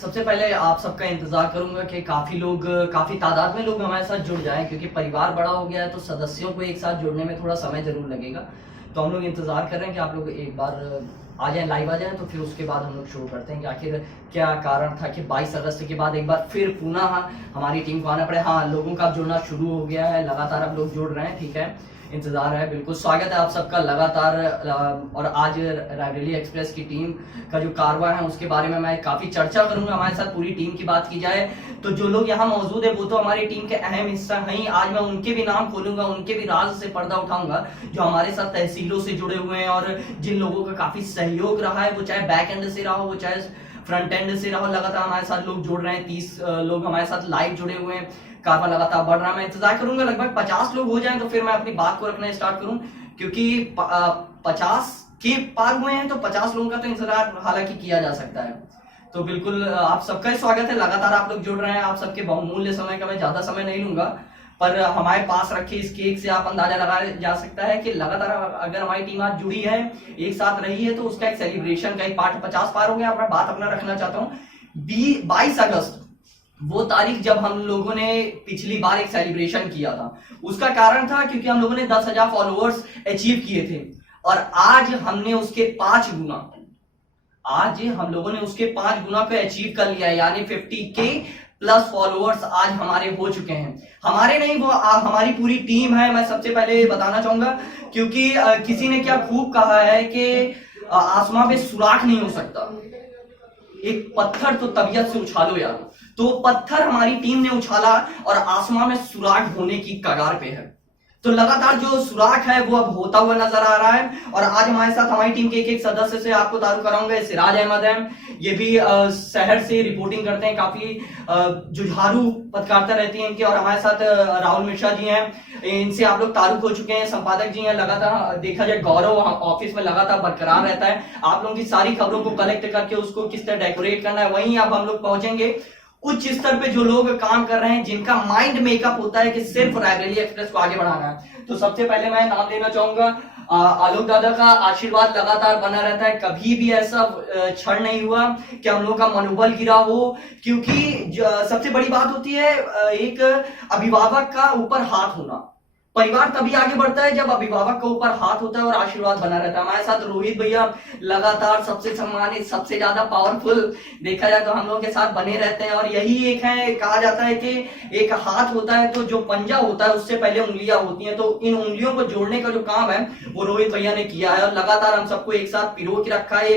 सबसे पहले आप सबका इंतजार करूंगा कि काफी तादाद में लोग हमारे साथ जुड़ जाएं, क्योंकि परिवार बड़ा हो गया है तो सदस्यों को एक साथ जुड़ने में थोड़ा समय जरूर लगेगा। तो हम लोग इंतजार कर रहे हैं कि आप लोग एक बार आ जाएं, लाइव आ जाएं, तो फिर उसके बाद हम लोग शुरू करते हैं कि आखिर क्या कारण था कि 22 अगस्त के बाद एक बार फिर पुनः हमारी टीम को आना पड़े। हाँ, लोगों का जुड़ना शुरू हो गया है, लगातार आप लोग जुड़ रहे हैं, ठीक है, इंतजार है, बिल्कुल स्वागत है आप सबका लगातार। और आज रायबरेली एक्सप्रेस की टीम का जो कारवां है उसके बारे में मैं काफी चर्चा करूंगा। हमारे साथ पूरी टीम की बात की जाए तो जो लोग यहाँ मौजूद है वो तो हमारी टीम के अहम हिस्सा हैं। आज मैं उनके भी नाम खोलूंगा, उनके भी राज से पर्दा उठाऊंगा जो हमारे साथ तहसीलों से जुड़े हुए हैं और जिन लोगों का काफी सहयोग रहा है, वो चाहे बैक एंड से रहा हो, वो चाहे फ्रंट एंड से रहा हो। लगातार हमारे साथ लोग जुड़ रहे हैं, 30 लोग हमारे साथ लाइव जुड़े हुए हैं। कारवां लगातार बढ़ रहा है, मैं इंतजार करूंगा लगभग 50 लोग हो जाएं तो फिर मैं अपनी बात को रखना स्टार्ट करूं, क्योंकि 50 के पार हुए हैं तो 50 लोगों का तो इंतजार हालांकि किया जा सकता है। तो बिल्कुल आप सबका स्वागत है, लगातार आप लोग जुड़ रहे हैं। आप सबके बहुमूल्य समय का मैं ज्यादा समय नहीं लूंगा, पर हमारे पास रखे इस केक से आप अंदाजा लगाया जा सकता है कि लगातार अगर हमारी टीम आज जुड़ी है, एक साथ रही है, तो उसका एक सेलिब्रेशन का एक पार्ट 50 पार हो गया। मैं बात अपना रखना चाहता हूँ 22 अगस्त, वो तारीख जब हम लोगों ने पिछली बार एक सेलिब्रेशन किया था। उसका कारण था क्योंकि हम लोगों ने 10,000 फॉलोअर्स अचीव किए थे और आज हमने उसके 5 गुना, आज हम लोगों ने उसके 5 गुना को अचीव कर लिया है, यानी 50K प्लस फॉलोअर्स आज हमारे हो चुके हैं। हमारे नहीं, वो हमारी पूरी टीम है। मैं सबसे पहले बताना चाहूंगा क्योंकि किसी ने क्या खूब कहा है कि आसमां में सुराख नहीं हो सकता, एक पत्थर तो तबीयत से उछालो यार। तो पत्थर हमारी टीम ने उछाला और आसमां में सुराख होने की कगार पे है। तो लगातार जो सुराख है वो अब होता हुआ नजर आ रहा है। और आज हमारे साथ हमारी टीम के एक सदस्य से आपको तारुफ कराऊंगा, सिराज अहमद है। ये भी शहर से रिपोर्टिंग करते हैं, काफी जुझारू पत्रकारिता रहती है इनकी। और हमारे साथ राहुल मिश्रा जी हैं, इनसे आप लोग तारुफ हो चुके हैं। संपादक जी हैं, लगातार देखा जाए गौरव ऑफिस में लगातार बरकरार रहता है, आप लोगों की सारी खबरों को कलेक्ट करके उसको किस तरह डेकोरेट करना है। वहीं अब हम लोग पहुंचेंगे उच्च स्तर पे जो लोग काम कर रहे हैं, जिनका माइंड मेकअप होता है कि सिर्फ रायबरेली एक्सप्रेस को आगे बढ़ाना है। तो सबसे पहले मैं नाम लेना चाहूंगा आलोक दादा का। आशीर्वाद लगातार बना रहता है, कभी भी ऐसा क्षण नहीं हुआ कि हम लोग का मनोबल गिरा हो, क्योंकि सबसे बड़ी बात होती है एक अभिभावक का ऊपर हाथ होना। परिवार तभी आगे बढ़ता है जब अभिभावक के ऊपर हाथ होता है और आशीर्वाद बना रहता है। हमारे साथ रोहित भैया लगातार सबसे सम्मानित, सबसे ज्यादा पावरफुल देखा जाए तो हम लोगों के साथ बने रहते हैं। और यही एक है, कहा जाता है कि एक हाथ होता है तो जो पंजा होता है उससे पहले उंगलियां होती हैं, तो इन उंगलियों को जोड़ने का जो काम है वो रोहित भैया ने किया है। और लगातार हम सबको एक साथ पिरो के रखा है।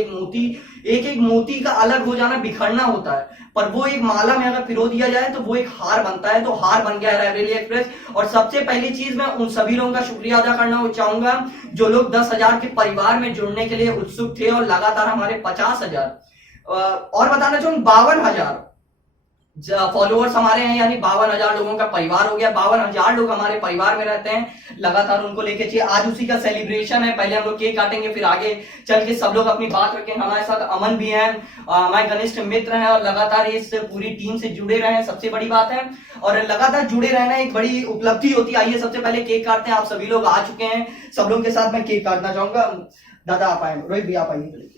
एक मोती का अलग हो जाना, बिखरना होता है, पर वो एक माला में अगर पिरो दिया जाए तो वो एक हार बनता है। तो हार बन गया है रायबरेली एक्सप्रेस। और सबसे पहली चीज मैं उन सभी लोगों का शुक्रिया अदा करना चाहूंगा जो लोग 10,000 के परिवार में जुड़ने के लिए उत्सुक थे और लगातार हमारे 50,000 और बताना चाहूंगा 52,000 फॉलोअर्स हमारे हैं, यानी 52,000 लोगों का परिवार हो गया। 52,000 लोग हमारे परिवार में रहते हैं, लगातार उनको लेके चाहिए। आज उसी का सेलिब्रेशन है, पहले हम लोग केक काटेंगे, फिर आगे चल के सब लोग अपनी बात रखेंगे। हमारे साथ अमन भी हैं, हमारे घनिष्ठ मित्र हैं और लगातार इस पूरी टीम से जुड़े रहे हैं, सबसे बड़ी बात है। और लगातार जुड़े रहना एक बड़ी उपलब्धि होती है। आइए सबसे पहले केक काटते हैं। आप सभी लोग आ चुके हैं, सब लोगों के साथ मैं केक काटना चाहूंगा। दादा आप आए, रोहित भी आप आइए।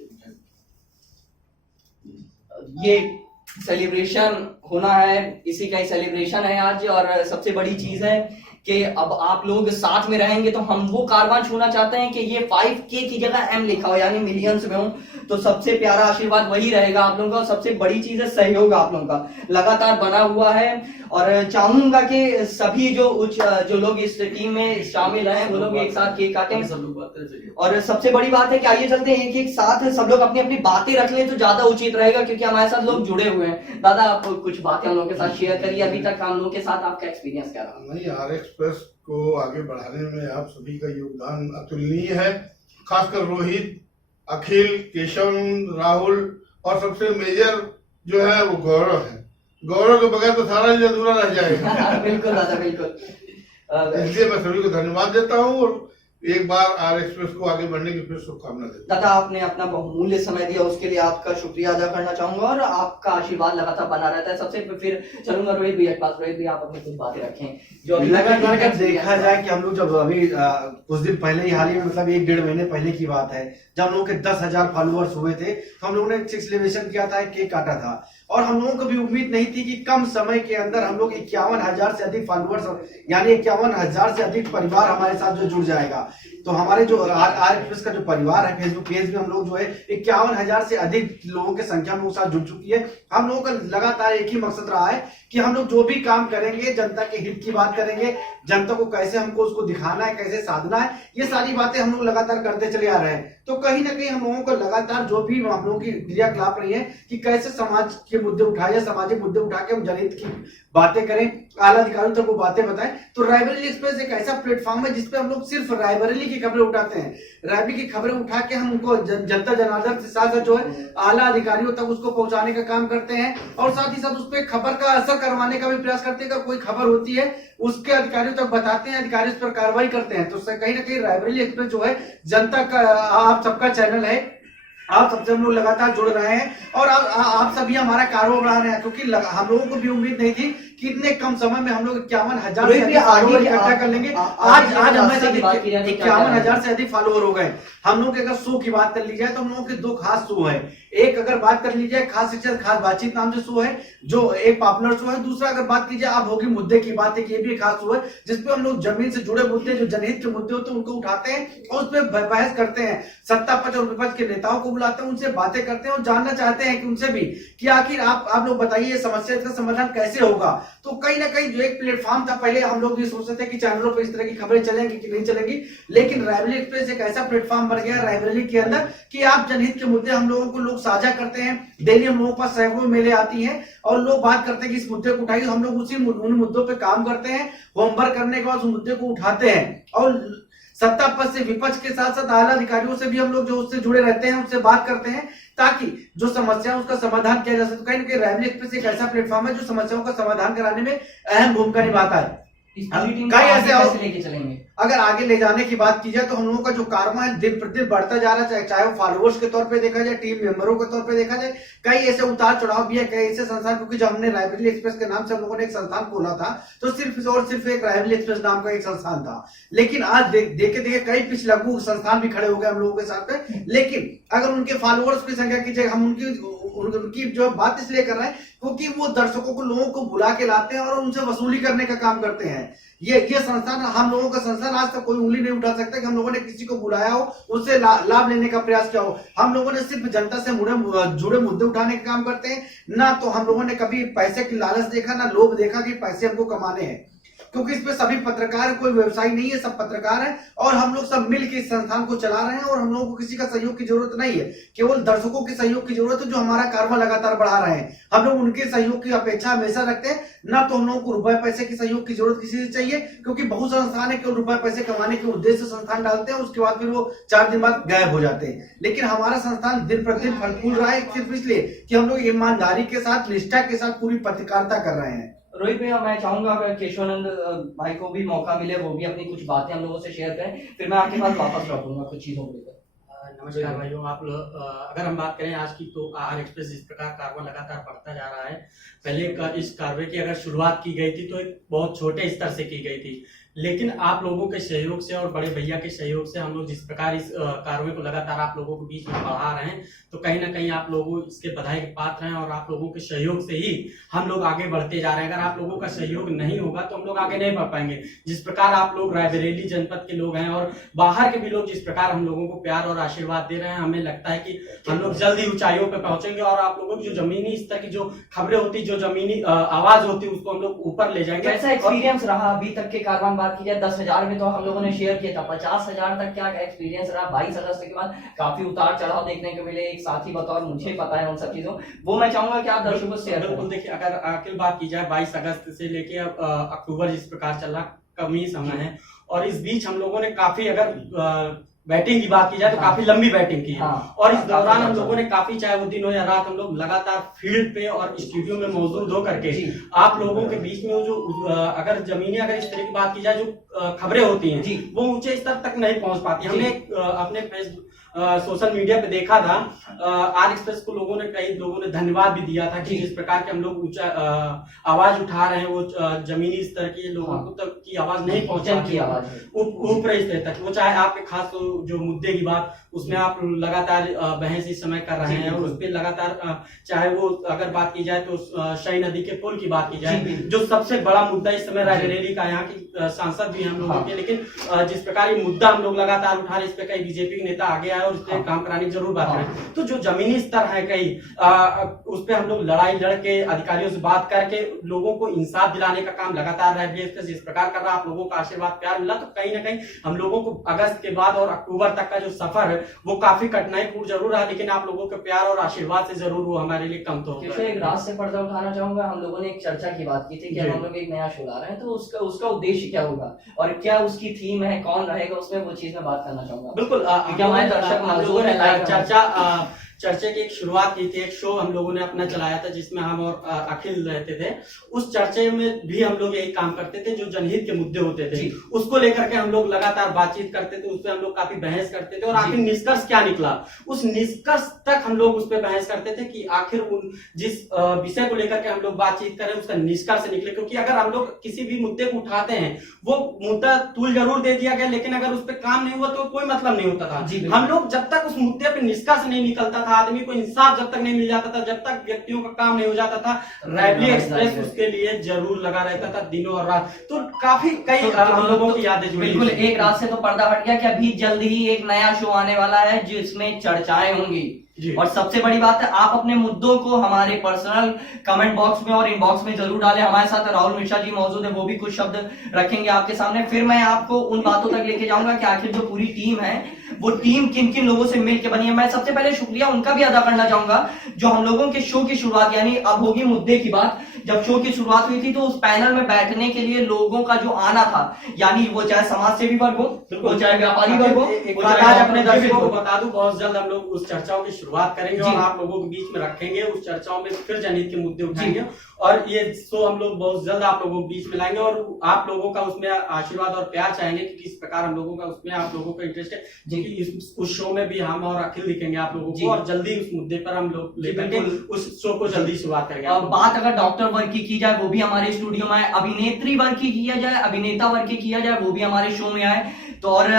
ये सेलिब्रेशन होना है, इसी का ही सेलिब्रेशन है आज। और सबसे बड़ी चीज है कि अब आप लोग साथ में रहेंगे तो हम वो कारवां छूना चाहते हैं कि ये 5K की जगह M लिखा हो, यानी मिलियंस में हो। तो सबसे प्यारा आशीर्वाद वही रहेगा आप लोगों का। सबसे बड़ी चीज है सहयोग आप लोगों का लगातार बना हुआ है। और चाहूंगा कि सभी जो लोग इस टीम में शामिल हैं वो लोग एक साथ केक काटेंगे सब लोग। और सबसे बड़ी बात है कि आइए चलते हैं एक साथ सब लोग अपनी अपनी बातें रख लें तो ज्यादा उचित रहेगा, क्योंकि हमारे साथ लोग जुड़े हुए हैं। दादा आप कुछ बातें हम लोगों के साथ शेयर करिए, अभी तक हम लोगों के साथ आपका एक्सपीरियंस क्या रहा? नहीं, आर एक्सप्रेस को आगे बढ़ाने में आप सभी का योगदान अतुलनीय है, खासकर रोहित, अखिल, केशव, राहुल और सबसे मेजर जो है वो गौरव है। गौरव के बगैर तो सारा ही अधूरा रह जाएगा। बिल्कुल दादा, बिल्कुल। इसलिए मैं सभी को धन्यवाद देता हूँ और एक बार आर एक्सप्रेस को आगे बढ़ने की फिर शुभकामना देता हूं। दादा आपने अपना बहुमूल्य समय दिया, उसके लिए आपका शुक्रिया अदा करना चाहूंगा और आपका आशीर्वाद लगातार बना रहता है। सबसे फिर चलूंगा रोहित भैया के पास। रोहित भैया आप अपनी कुछ बातें रखें जो लगातार अगर देखा जाए कि हम लोग जब अभी कुछ दिन पहले ही, हाल ही में, मतलब 1-1.5 महीने पहले की बात है, जब हम लोगों के 10,000 फॉलोअर्स हुए थे तो हम लोगों ने एक सेलिब्रेशन किया था, केक काटा था। और हम लोगों को भी उम्मीद नहीं थी कि कम समय के अंदर हम लोग 51,000 से अधिक फॉलोअर्स यानी 51,000 से अधिक परिवार हमारे साथ जो जुड़ जाएगा। तो हमारे जो आर एक्सप्रेस का जो परिवार है फेसबुक पेज में हम लोग जो है 51,000 से अधिक लोगों की संख्या में साथ जुड़ चुकी है। हम लोगों का लगातार एक ही मकसद रहा है कि हम लोग जो भी काम करेंगे जनता के हित की बात करेंगे, जनता को कैसे हमको उसको दिखाना है, कैसे साधना है, ये सारी बातें हम लोग लगातार करते चले आ रहे हैं। तो कहीं ना कहीं हम लोगों को लगातार जो भी हम लोगों की क्रियाकलाप रही है कि कैसे समाज के मुद्दे उठाए, सामाजिक मुद्दे उठा के हम जनहित की बातें करें, आला अधिकारियों तक वो बातें बताएं। तो रायबरेली एक्सप्रेस एक ऐसा प्लेटफॉर्म है जिसपे हम लोग सिर्फ रायबरेली की खबरें उठाते हैं। रायबरेली की खबरें उठा के हम उनको जनता जनार्दन के साथ जो है आला अधिकारियों तक उसको पहुंचाने का काम करते हैं और साथ ही साथ उस पर खबर का असर करवाने का भी प्रयास करते हैं। अगर कोई खबर होती है उसके अधिकारियों तक बताते हैं, अधिकारी उस पर कार्रवाई करते हैं। तो कहीं ना कहीं रायबरेली एक्सप्रेस जो है जनता का आप सबका चैनल है, आप सबसे हम लोग लगातार जुड़ रहे हैं और आप सभी हमारा कारोबार बढ़ा रहे हैं, क्योंकि हम लोगों को भी उम्मीद नहीं थी कि इतने कम समय में हम लोग 51,000 से अधिक फॉलोअर इकट्ठा कर लेंगे। आज हमें 51,000 से अधिक फॉलोअर हो गए। हम लोग अगर शो की बात कर ली जाए तो हम लोगों के दो खास शो है। एक अगर बात कर ली जाए खास शिक्षा खास बातचीत नाम से शो है जो एक पॉपुलर शो है। दूसरा अगर बात की जाए अब होगी मुद्दे की बात, ये भी एक खास शो है जिसपे हम लोग जमीन से जुड़े मुद्दे जो जनहित के मुद्दे होते हैं उनको उठाते हैं और उस पर बहस करते हैं। सत्ता पक्ष और विपक्ष के नेताओं को बुलाते हैं, उनसे बातें करते हैं और जानना चाहते हैं कि उनसे भी कि आखिर आप लोग बताइए समस्या इसका समाधान कैसे होगा। तो कहीं ना कहीं जो एक प्लेटफॉर्म था, पहले हम लोग ये सोचते थे कि चैनलों पर इस तरह की खबरें चलेंगी कि नहीं चलेंगी, लेकिन रायबरेली एक्सप्रेस एक ऐसा प्लेटफॉर्म बन गया रायबरेली के अंदर कि आप जनहित के मुद्दे हम लोगों को लोग साझा करते हैं। डेली हम लोगों के पास सैकड़ों मेले आती हैं और लोग बात करते हैं कि इस मुद्दे को उठाइए, हम लोग उन मुद्दों पे काम करते हैं, होमवर्क करने के बाद उस मुद्दे को उठाते हैं और सत्ता पक्ष से विपक्ष के साथ साथ आला अधिकारियों से भी हम लोग जो उससे जुड़े रहते हैं, उससे बात करते हैं ताकि जो समस्या है उसका समाधान किया जा सके। कहीं ना कहीं रायबरेली एक्सप्रेस एक ऐसा प्लेटफॉर्म है जो समस्याओं का समाधान कराने में अहम भूमिका निभाता है। कई ऐसे लेके चलेंगे। अगर आगे ले जाने की बात की जाए तो हम लोगों का जो कारवा है दिन प्रतिदिन बढ़ता जा रहा है, चाहे वो फॉलोअर्स के तौर पे देखा जाए, टीम मेंबरों के तौर पे देखा जाए। कई ऐसे उतार चढ़ाव भी है, कई ऐसे संस्थान, क्योंकि जब हमने रायबरेली एक्सप्रेस के नाम से हम लोगों ने एक संस्थान खोला था तो सिर्फ और सिर्फ एक रायबरेली एक्सप्रेस नाम का एक संस्थान था, लेकिन आज देखे देखे कई पिछलग्गू संस्थान भी खड़े हो गए हम लोगों के साथ में। लेकिन अगर उनके फॉलोअर्स की संख्या की जाए, हम उनकी जो बात इसलिए कर रहे हैं क्योंकि वो दर्शकों को लोगों को बुला के लाते हैं और उनसे वसूली करने का काम करते हैं। ये संस्थान, हम लोगों का संस्थान आज तक कोई उंगली नहीं उठा सकता कि हम लोगों ने किसी को बुलाया हो, उससे लाभ लेने का प्रयास किया हो। हम लोगों ने सिर्फ जनता से जुड़े मुद्दे उठाने का काम करते हैं। ना तो हम लोगों ने कभी पैसे की लालच देखा, ना लोभ देखा कि पैसे हमको कमाने हैं, क्योंकि इस पे सभी पत्रकार, कोई व्यवसायी नहीं है, सब पत्रकार हैं और हम लोग सब मिल के इस संस्थान को चला रहे हैं और हम लोगों को किसी का सहयोग की जरूरत नहीं है, केवल दर्शकों के सहयोग की जरूरत है जो हमारा कारवा लगातार बढ़ा रहे हैं। हम लोग उनके सहयोग की अपेक्षा हमेशा रखते हैं, ना तो हम लोगों को रुपए पैसे की सहयोग की जरूरत किसी से चाहिए, क्योंकि बहुत संस्थान है केवल रुपए पैसे कमाने के उद्देश्य से संस्थान डालते हैं, उसके बाद फिर वो 4 दिन बाद गायब हो जाते हैं। लेकिन हमारा संस्थान दिन प्रतिदिन फल फूल रहा है सिर्फ इसलिए कि हम लोग ईमानदारी के साथ, निष्ठा के साथ पूरी पत्रकारिता कर रहे हैं। रोहित भैया, मैं चाहूंगा अगर केशवानंद भाई को भी मौका मिले, वो भी अपनी कुछ बातें हम लोगों से शेयर करें, फिर मैं आपके पास वापस लौटूंगा कुछ चीजों को लेकर। नमस्कार भाइयों, आप लोग अगर हम बात करें आज की तो आर एक्सप्रेस इस प्रकार कारवा लगातार बढ़ता जा रहा है। पहले इस कार्रवाई की अगर शुरुआत की गई थी तो एक बहुत छोटे स्तर से की गई थी, लेकिन आप लोगों के सहयोग से और बड़े भैया के सहयोग से हम लोग जिस प्रकार इस कार्रवाई को लगातार आप लोगों के बीच में बढ़ा रहे हैं, तो कहीं ना कहीं आप लोगों इसके बधाई के पात्र हैं और आप लोगों के सहयोग से ही हम लोग आगे बढ़ते जा रहे हैं। अगर आप लोगों का सहयोग नहीं होगा तो हम लोग आगे नहीं बढ़ पाएंगे। जिस प्रकार आप लोग रायबरेली जनपद के लोग हैं और बाहर के भी लोग जिस प्रकार हम लोगों को प्यार और आशीर्वाद दे रहे हैं, हमें लगता है कि हम लोग जल्द ही ऊंचाइयों पर पहुंचेंगे और आप लोगों की जो जमीनी स्तर की जो खबरें होती, जो जमीनी आवाज होती, उसको हम लोग ऊपर ले जाएंगे। कैसा एक्सपीरियंस रहा अभी तक के कारवा में? बात की जाए 10,000 में तो हम लोगों ने शेयर किया था, 50,000 तक क्या एक्सपीरियंस रहा? 22 अगस्त के बाद काफी उतार चढ़ाव देखने को मिले, एक साथी बतौर मुझे पता है उन सब चीजों, वो मैं चाहूंगा कि आप दर्शकों से शेयर करें। देखिए, अगर आखिर बात की जाए 22 अगस्त से लेके अब अक्टूबर जिस प्रकार चल रहा, कम ही समय है और इस बीच हम लोगों ने काफी, अगर बैटिंग की बात की जाए तो काफी लंबी बैटिंग की है और इस दौरान हम लोगों ने काफी, चाहे वो दिन हो या रात, हम लोग लगातार फील्ड पे और स्टूडियो में मौजूद होकर के आप लोगों के बीच में जो अगर जमीनी, अगर इस तरह की बात की जाए जो खबरें होती हैं वो ऊंचे स्तर तक नहीं पहुंच पाती। हमने अपने फेसबुक सोशल मीडिया पे देखा था, आर एक्सप्रेस को कई लोगों ने धन्यवाद भी दिया था कि जिस प्रकार के हम लोग ऊंचा आवाज उठा रहे हैं, वो जमीनी स्तर के लोगों को तक की आवाज नहीं पहुंचा की आवाज ऊपरी स्तर तक, वो चाहे आपके खास जो मुद्दे की बात उसमें आप लगातार बहस इस समय कर रहे हैं और उस पर लगातार चाहे वो अगर बात की जाए तो शही नदी के पुल की बात की जाए, जो सबसे बड़ा मुद्दा इस समय रायबरेली का, यहाँ की सांसद भी हम लोगों के, लेकिन जिस प्रकार ये मुद्दा हम लोग लगातार उठा रहे, इस पे कई बीजेपी के नेता आगे आए और इस पे काम कराने की जरूर बात करें। तो जो जमीनी स्तर है कई उस पे हम लोग लड़ाई लड़के अधिकारियों से बात करके लोगों को इंसाफ दिलाने का काम लगातार रायबरेली एक्सप्रेस जिस प्रकार कर रहा है, आप लोगों का आशीर्वाद प्यार मिला, तो कहीं ना कहीं हम लोगों को अगस्त के बाद और अक्टूबर तक का जो सफर है वो काफी कठिनाईपूर्ण जरूर रहा, लेकिन आप लोगों के प्यार और आशीर्वाद से जरूर वो हमारे लिए कम तो होगा। एक रात से पर्दा उठाना चाहूंगा, हम लोगों ने एक चर्चा की बात की थी कि हम लोग एक नया शो ला रहे हैं, तो उसका उद्देश्य क्या होगा और क्या उसकी थीम है, कौन रहेगा उसमें, वो चीज में बात करना चाहूंगा। बिल्कुल, क्या हमारे दर्शक मौजूद है, चर्चा की एक शुरुआत की थी, एक शो हम लोगों ने अपना चलाया था जिसमें हम और अखिल रहते थे। उस चर्चे में भी हम लोग यही काम करते थे, जो जनहित के मुद्दे होते थे उसको लेकर के हम लोग लगातार बातचीत करते थे, उस पर हम लोग काफी बहस करते थे और आखिर निष्कर्ष क्या निकला उस निष्कर्ष तक हम लोग उस पर बहस करते थे कि आखिर जिस विषय को लेकर के हम लोग बातचीत करें उसका निष्कर्ष निकले। क्योंकि अगर हम लोग किसी भी मुद्दे को उठाते हैं, वो मुद्दा तूल जरूर दे दिया गया, लेकिन अगर उस पर काम नहीं हुआ तो कोई मतलब नहीं होता था। हम लोग जब तक उस मुद्दे पर निष्कर्ष नहीं निकलता था, आदमी को इंसाफ जब तक नहीं मिल जाता था, जब तक व्यक्तियों का काम नहीं हो जाता था, रायबरेली एक्सप्रेस उसके लिए जरूर लगा रहता था दिनों और रात। तो काफी कई हम लोगों की यादें जुड़ी। बिल्कुल, एक रात से तो पर्दा हट गया कि अभी जल्द ही एक नया शो आने वाला है जिसमें चर्चाएं होंगी। और सबसे बड़ी बात है, आप अपने मुद्दों को हमारे पर्सनल कमेंट बॉक्स में और इनबॉक्स में जरूर डालें। हमारे साथ राहुल मिश्रा जी मौजूद है, वो भी कुछ शब्द रखेंगे आपके सामने। फिर मैं आपको उन बातों तक लेके जाऊंगा कि आखिर जो पूरी टीम है वो टीम किन किन लोगों से मिलकर बनी है। मैं सबसे पहले शुक्रिया उनका भी अदा करना चाहूंगा जो हम लोगों के शो की शुरुआत, यानी अब होगी मुद्दे की बात, जब शो की शुरुआत हुई थी तो उस पैनल में बैठने के लिए लोगों का जो आना था, यानी वो चाहे समाज सेवी वर्ग हो, वो चाहे व्यापारी वर्ग हो, आज अपने दर्शकों को बता दूं, बहुत जल्द हम लोग उस चर्चाओं की शुरुआत करेंगे और आप लोगों के बीच में रखेंगे। उस चर्चाओं में फिर जनहित के मुद्दे उठाएंगे और ये शो हम लोग बहुत जल्द आप लोगों के बीच में लाएंगे और आप लोगों का उसमें आशीर्वाद और प्यार चाहेंगे कि किस प्रकार हम लोगों का उसमें आप लोगों का इंटरेस्ट है, क्योंकि उस शो में भी हम और अखिल दिखेंगे आप लोगों को और जल्दी उस मुद्दे पर हम लोग लेकर के उस शो को जल्दी शुरुआत करेंगे। और बात अगर डॉक्टर वर्ग की जाए वो भी हमारे स्टूडियो में आए, अभिनेत्री वर्ग की किया जाए, अभिनेता वर्ग की किया जाए वो भी हमारे शो में आए, तो और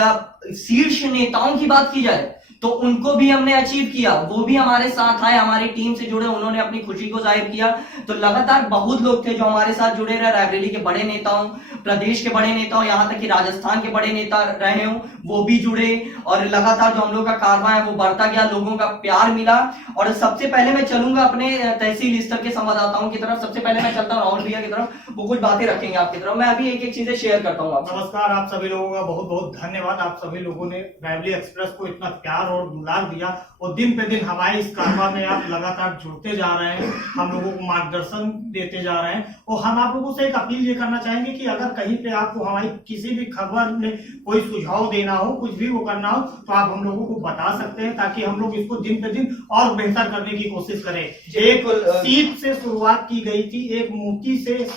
शीर्ष नेताओं की बात की जाए तो उनको भी हमने अचीव किया, वो भी हमारे साथ आए, हमारी टीम से जुड़े, उन्होंने अपनी खुशी को जाहिर किया। तो लगातार बहुत लोग थे जो हमारे साथ जुड़े रहे, रायबरेली के बड़े नेताओं, प्रदेश के बड़े नेताओं, यहाँ तक कि राजस्थान के बड़े नेता रहे हो वो भी जुड़े और लगातार जो हम लोग का कारवां है वो बढ़ता गया, लोगों का प्यार मिला। और सबसे पहले मैं चलूंगा अपने तहसील स्तर के संवाददाताओं की तरफ, सबसे पहले मैं चलता हूँ राहुल भैया की तरफ, वो कुछ बातें रखेंगे आपकी तरफ। मैं अभी एक एक चीजें शेयर करता हूँ आपसे। नमस्कार, आप सभी लोगों का बहुत बहुत धन्यवाद। आप सभी लोगों ने रायबरेली एक्सप्रेस को इतना प्यार और दुलार दिया और दिन पे दिन हमारे इस कारवां में आप लगातार जुड़ते जा रहे हैं, हम लोगों को मार्गदर्शन देते जा रहे हैं। और हम आप लोगों से एक अपील ये करना चाहेंगे कि अगर कहीं पे आपको हमारी किसी भी खबर में कोई सुझाव देना हो, कुछ भी वो करना हो, तो आप हम लोगों को बता सकते हैं ताकि हम लोग इसको दिन पे दिन और बेहतर करने की कोशिश करें। एक सीप से शुरुआत की गई थी, एक मोती से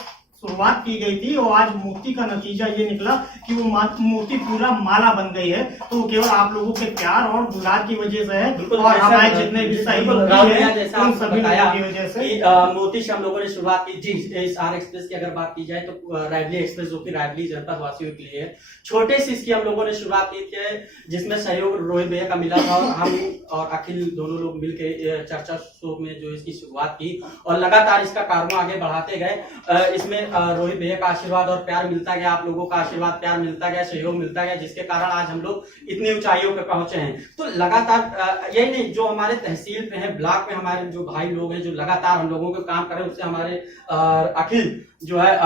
शुरुआत की गई थी और आज मोती का नतीजा ये निकला कि वो मोती पूरा माला बन गई है। तो केवल आप लोगों के प्यार और दुलार की वजह से है और हमारे जितने भी सहयोगी हैं उन सभी लोगों की वजह से मोती से हम लोगों ने शुरुआत की। जी, इस आर एक्सप्रेस की अगर बात की जाए तो रायबरेली एक्सप्रेस जो कि रायबरेली जनपद वासियों के लिए छोटे से इसकी हम लोगों ने शुरुआत की थी, जिसमें सहयोग रोहित भैया का मिला था और हम और अखिल दोनों लोग मिलकर चर्चा शो में जो इसकी शुरुआत की और लगातार इसका कारवां आगे बढ़ाते गए। इसमें रोहित भैया का आशीर्वाद और प्यार मिलता गया, आप लोगों का आशीर्वाद प्यार मिलता गया, सहयोग मिलता गया, जिसके कारण आज हम लोग इतनी ऊंचाइयों पे पहुंचे हैं। तो लगातार यही नहीं, जो हमारे तहसील पे है, ब्लॉक में हमारे जो भाई लोग हैं जो लगातार हम लोगों के काम कर रहे हैं, उससे हमारे अखिल जो है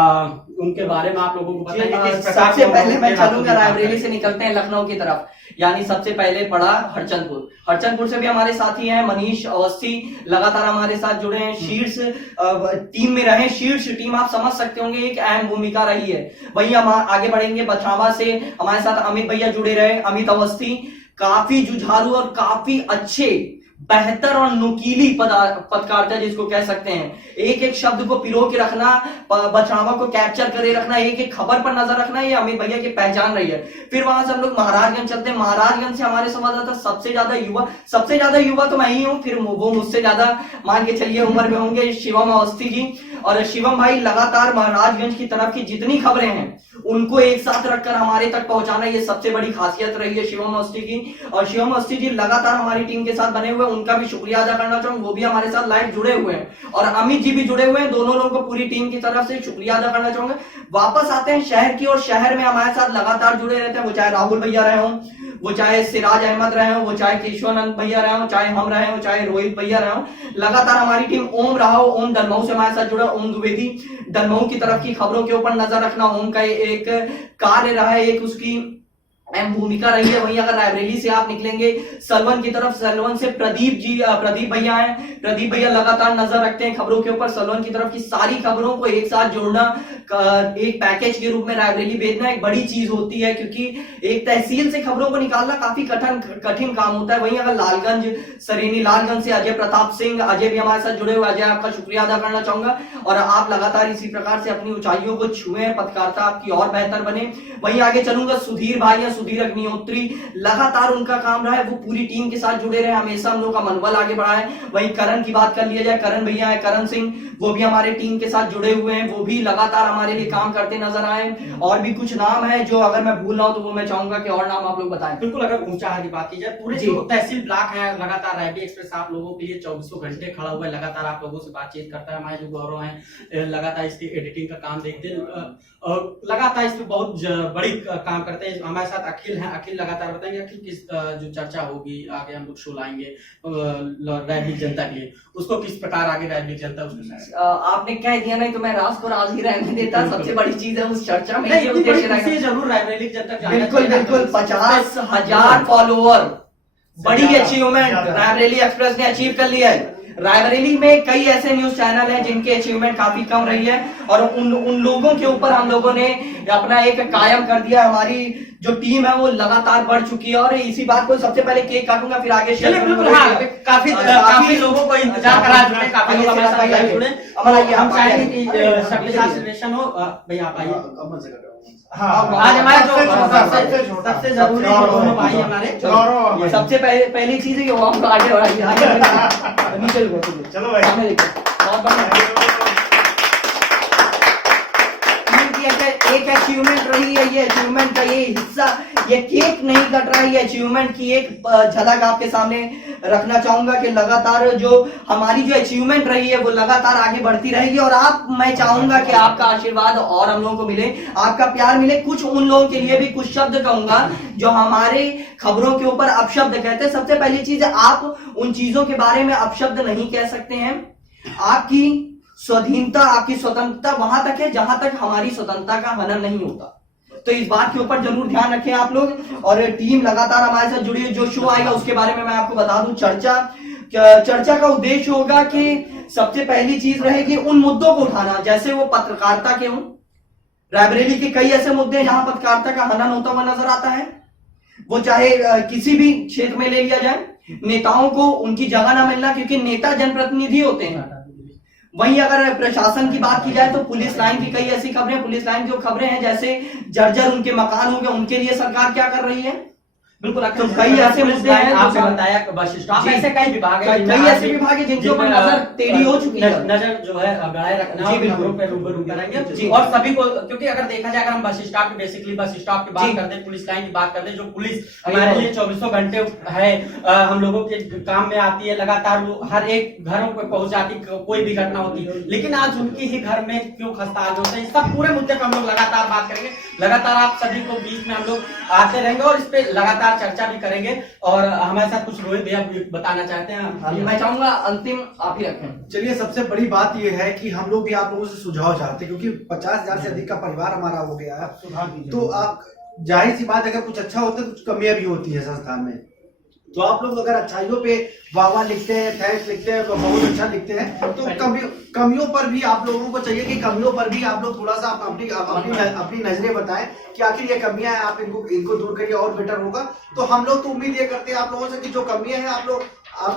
उनके बारे में आप लोगों को बताएंगे। सबसे पहले मैं चलूंगा, रायबरेली से निकलते हैं लखनऊ की तरफ, यानी सबसे पहले पड़ा हरचंदपुर। हरचंदपुर से भी हमारे साथी हैं मनीष अवस्थी, लगातार हमारे साथ जुड़े हैं, शीर्ष टीम में रहे। शीर्ष टीम आप समझ सकते होंगे एक अहम भूमिका रही है। वही हम आगे बढ़ेंगे, बछावा से हमारे साथ अमित भैया जुड़े रहे, अमित अवस्थी काफी जुझारू और काफी अच्छे, बेहतर और नुकीली पत्रकारिता जिसको कह सकते हैं, एक एक शब्द को पिरो के रखना, बछावा को कैप्चर करे रखना, एक एक खबर पर नजर रखना, ये अमित भैया की पहचान रही है। फिर वहां से हम लोग महाराजगंज चलते हैं। महाराजगंज से हमारे संवाददाता सबसे ज्यादा युवा तो मैं ही हूँ, फिर वो मुझसे ज्यादा मान के चलिए उम्र में होंगे, शिवम अवस्थी जी। और शिवम भाई लगातार महाराजगंज की तरफ की जितनी खबरें हैं उनको एक साथ रखकर हमारे तक पहुंचाना, ये सबसे बड़ी खासियत रही है शिवम अवस्थी की। और शिवम अवस्थी जी लगातार हमारी टीम के साथ बने हुए हैं, उनका भी शुक्रिया अदा करना चाहूंगा, वो भी हमारे साथ लाइव जुड़े हुए हैं, और अमित जी भी जुड़े हुए हैं। दोनों लोगों को पूरी टीम की तरफ से शुक्रिया अदा करना चाहूंगा। वापस आते हैं शहर की, और शहर में हमारे साथ लगातार जुड़े रहते हैं, वो चाहे राहुल भैया रहे हों, वो चाहे सिराज अहमद रहे हो, वो चाहे केशवानंद भैया रहे हो, चाहे हम रहे हो, चाहे रोहित भैया रहे हो, लगातार हमारी टीम। ओम रहा हो, ओम दलमऊ से हमारे साथ जुड़ा, ओम द्विवेदी दलमऊ की तरफ की खबरों के ऊपर नजर रखना ओम का एक कार्य रहा है, एक उसकी अहम भूमिका रही है। वहीं अगर रायबरेली से आप निकलेंगे सलवन की तरफ, सलवन से प्रदीप भैया हैं, प्रदीप भैया लगातार नजर रखते हैं खबरों के ऊपर। सलवन की तरफ की सारी खबरों को एक साथ जोड़ना, एक पैकेज के रूप में रायबरेली भेजना एक बड़ी चीज होती है, क्योंकि एक तहसील से खबरों को निकालना काफी कठिन काम होता है। वहीं अगर लालगंज सरेनी, लालगंज से अजय प्रताप सिंह, अजय भी हमारे साथ जुड़े हुए, अजय आपका शुक्रिया अदा करना चाहूंगा, और आप लगातार इसी प्रकार से अपनी ऊंचाइयों को छुए, पत्रकारिता आपकी और बेहतर बने। वहीं आगे चलूंगा, सुधीर भाई है, सुधीर अग्निहोत्री, लगातार उनका काम रहा है, वो पूरी टीम के साथ जुड़े रहे, हमेशा हम लोग का मनोबल आगे बढ़ा है। वहीं करण की बात कर लिया जाए, करण भैया है, करण सिंह, वो भी हमारे टीम के साथ जुड़े हुए हैं, वो भी लगातार हमारे लिए काम करते नजर आए। और भी कुछ नाम है जो अगर मैं भूल रहा हूं तो वो मैं चाहूंगा कि और नाम आप लोग बताएं। बिल्कुल, अगर ऊंचाहार की बात की जाए, पूरे जो तहसील ब्लॉक है लगातार रायबरेली एक्सप्रेस आप लोगों के लिए 24 घंटे खड़ा हुआ है, लगातार आप लोगों से बातचीत करता है। हमारे जो गौरव हैं लगातार इसकी एडिटिंग का काम देखते हैं, लगातार इस पे बहुत बड़ी काम करते हैं। हमारे साथ अखिल हैं, अखिल लगातार बताएंगे अखिल किस जो चर्चा होगी आगे, हम लोग शो लाएंगे रायबरेली जनता के लिए, उसको किस प्रकार आगे रायबरेली जनता उसको आपने कह दिया, नहीं तो मैं राज को राज ही रहने देता। सबसे बड़ी चीज है उस चर्चा में ये उद्देश्य जरूर रायबरेली जनता, बिल्कुल 50,000 फॉलोअर, बड़ी अचीवमेंट रायबरेली एक्सप्रेस ने अचीव कर लिया है। रायबरेली में कई ऐसे न्यूज चैनल हैं जिनकी अचीवमेंट काफी कम रही है, और उन लोगों के ऊपर हम लोगों ने अपना एक कायम कर दिया। हमारी जो टीम है वो लगातार बढ़ चुकी है, और इसी बात को सबसे पहले केक काटूंगा, फिर आगे काफी लोगों को इंतजार करा चुके, काफी लोग हमारे साथ लाइव जुड़े। हम चाहेंगे कि सबके साथ रिलेशन हो। भैया आप आइए। आज हमारे जो सबसे जरूरी दोनों भाई हमारे, सबसे पहली चीज है कि वो हमको आगे बढ़ाइए, चलो भाई, बहुत बढ़िया एक अचीवमेंट रही है। ये अचीवमेंट का ये हिस्सा, ये केक नहीं कट रहा है, ये अचीवमेंट की एक झलक आपके सामने रखना चाहूंगा कि लगातार जो हमारी जो अचीवमेंट रही है वो लगातार आगे बढ़ती रहेगी। और मैं चाहूंगा कि आपका आशीर्वाद और हम लोगों को मिले, आपका प्यार मिले। कुछ उन लोगों के लिए भी कुछ शब्द कहूंगा जो हमारे खबरों के ऊपर अपशब्द कहते हैं। सबसे पहली चीज, आप उन चीजों के बारे में अपशब्द नहीं कह सकते हैं। आपकी स्वाधीनता, आपकी स्वतंत्रता वहां तक है जहां तक हमारी स्वतंत्रता का हनन नहीं होता। तो इस बात के ऊपर जरूर ध्यान रखें आप लोग। और टीम लगातार हमारे साथ जुड़ी है, जो शो आएगा उसके बारे में मैं आपको बता दूं। चर्चा का उद्देश्य होगा कि सबसे पहली चीज रहेगी उन मुद्दों को उठाना जैसे वो पत्रकारिता के हों। रायबरेली के कई ऐसे मुद्दे हैं जहां पत्रकारिता का हनन होता हुआ नजर आता है, वो चाहे किसी भी क्षेत्र में ले लिया जाए। नेताओं को उनकी जगह ना मिलना, क्योंकि नेता जनप्रतिनिधि होते हैं। वहीं अगर प्रशासन की बात की जाए तो पुलिस लाइन की कई ऐसी खबरें, पुलिस लाइन की खबरें हैं जैसे जर्जर उनके मकान हो गए, उनके लिए सरकार क्या कर रही है। बिल्कुल, तो कई ऐसे मुद्दे हैं, आपने बताया बस स्टॉप, ऐसे कई विभाग है, कई ऐसे विभाग है जिनके ऊपर नजर टेढ़ी हो चुकी है। नजर जो है बनाए रखना, जी बिल्कुल पे रूबरू करेंगे। और सभी को, क्योंकि अगर देखा जाए, अगर हम बस स्टॉप की बेसिकली बस स्टॉप की बात करते हैं, पुलिस लाइन की बात करते हैं, जो पुलिस हमारे लिए 24 घंटे है, हम लोगों के काम में आती है, लगातार वो हर एक घरों पे पहुंचाती, कोई भी घटना होती है। लेकिन आज उनकी ही घर में क्यों खस्ताहाल होते हैं, सब पूरे मुद्दे पर हम लोग लगातार बात करेंगे। लगातार आप सभी को बीच में हम लोग आते रहेंगे और इस पे लगातार चर्चा भी करेंगे। और हमारे साथ कुछ रोहित भैया बताना चाहते हैं, मैं चाहूंगा अंतिम आप ही रखें। चलिए, सबसे बड़ी बात यह है कि हम लोग भी आप लोगों से सुझाव चाहते हैं, क्योंकि 50,000 से अधिक का परिवार हमारा हो गया है। तो आप जाहिर सी बात, अगर कुछ अच्छा होता है तो कुछ कमियां भी होती है संस्थान में। तो आप लोग अगर अच्छाइयों पे वाह लिखते हैं, थैंक्स लिखते हैं, बहुत अच्छा लिखते हैं, तो कमियों पर भी आप लोगों को चाहिए कि कमियों पर भी आप लोग थोड़ा सा अपनी नजरें बताएं कि आखिर ये कमियां हैं, आप इनको दूर करिए और बेटर होगा। तो हम लोग तो उम्मीद ये करते हैं आप लोगों से कि जो कमियां हैं आप लोग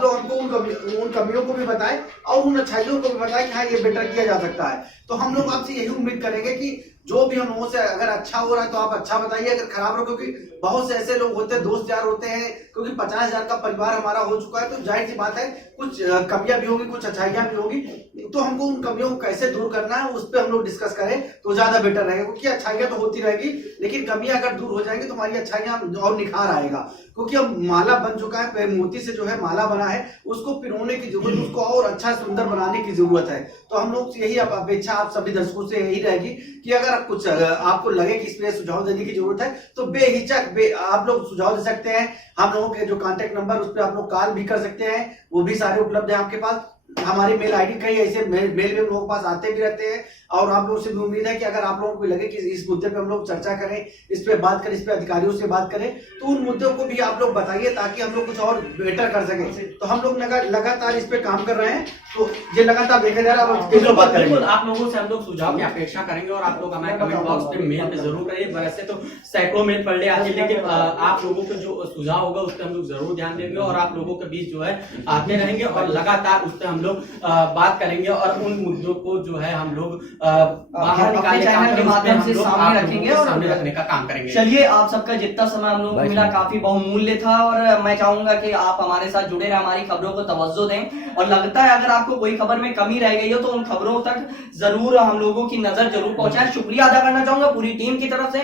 हमको उन कमियों को भी बताएं और उन अच्छाइयों को भी बताएं कि हाँ, ये बेटर किया जा सकता है। तो हम लोग आपसे यही उम्मीद करेंगे कि जो भी हम लोगों से अगर अच्छा हो रहा है तो आप अच्छा बताइए, अगर खराब हो, क्योंकि बहुत से ऐसे लोग होते हैं, दोस्त यार होते हैं, क्योंकि 50,000 का परिवार हमारा हो चुका है, तो जाहिर सी बात है कुछ कमियां भी होगी, कुछ अच्छाइयां भी होगी, तो हमको उन कमियों को कैसे दूर करना है उस पर हम लोग डिस्कस करें तो ज्यादा बेटर रहेगा, क्योंकि अच्छाइयां तो होती रहेगी लेकिन कमियां अगर दूर हो जाएंगी तो हमारी अच्छाइयां और निखार आएगा। क्योंकि अब माला बन चुका है, मोती से जो है माला बना है, उसको पिरोने की जरूरत, उसको और अच्छा सुंदर बनाने की जरूरत है। तो हम लोग यही अपेक्षा आप सभी दर्शकों से यही रहेगी कि अगर कुछ आपको लगे कि इस पे सुझाव देने की जरूरत है तो बेहिचक आप लोग सुझाव दे सकते हैं। हम लोगों के जो कांटेक्ट नंबर उस पर आप लोग कॉल भी कर सकते हैं, वो भी सारे उपलब्ध है आपके पास। हमारी मेल आईडी कई ऐसे मेल में लोगों के पास आते भी रहते हैं, और आप लोगों से भी उम्मीद है कि अगर आप लोगों को लगे कि इस मुद्दे पे हम लोग चर्चा करें, इस पे बात करें, इस पे अधिकारियों से बात करें, तो उन मुद्दों को भी आप लोग बताइए ताकि हम लोग कुछ और बेटर कर सकें। तो हम लोग लगातार इस पे काम कर रहे हैं, तो ये लगातार देखा जा रहा है। बिल्कुल आप लोगों से हम लोग सुझाव की अपेक्षा करेंगे और आप लोग हमारे कमेंट बॉक्स पे मेल पे जरूर रहिए। वैसे तो सैकड़ों मेल पढ़ ले आती है, लेकिन आप लोगों के जो सुझाव होगा उस पर हम लोग जरूर ध्यान देंगे और आप लोगों के बीच जो है आते रहेंगे और लगातार उस पर हम लोग बात करेंगे और उन मुद्दों को जो है हम लोग बाहर निकालने चैनल के माध्यम से सामने रखेंगे और सामने रखने का काम करेंगे। चलिए, आप सबका जितना समय हम लोगों को मिला काफी बहुमूल्य था, और मैं चाहूंगा कि आप हमारे साथ जुड़े रहे, हमारी खबरों को तवज्जो दें, और लगता है अगर आपको कोई खबर में कमी रह गई हो तो उन खबरों तक जरूर हम लोगों की नजर जरूर पहुंचाएं। शुक्रिया अदा करना चाहूंगा पूरी टीम की तरफ से,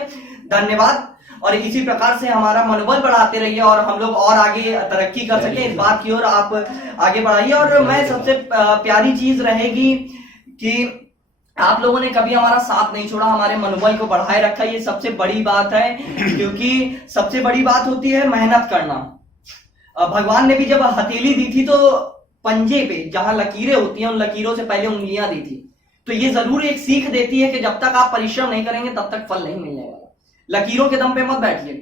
धन्यवाद। और इसी प्रकार से हमारा मनोबल बढ़ाते रहिए और हम लोग और आगे तरक्की कर सके, इस बात की ओर आप आगे बढ़ाइए। और मैं सबसे प्यारी चीज रहेगी कि आप लोगों ने कभी हमारा साथ नहीं छोड़ा, हमारे मनोबल को बढ़ाए रखा, ये सबसे बड़ी बात है, क्योंकि सबसे बड़ी बात होती है मेहनत करना। भगवान ने भी जब हथेली दी थी तो पंजे पे जहां लकीरें होती हैं उन लकीरों से पहले उंगलियां दी थी, तो ये जरूर एक सीख देती है कि जब तक आप परिश्रम नहीं करेंगे तब तक फल नहीं मिलने वाला। लकीरों के दम पे मत बैठिए।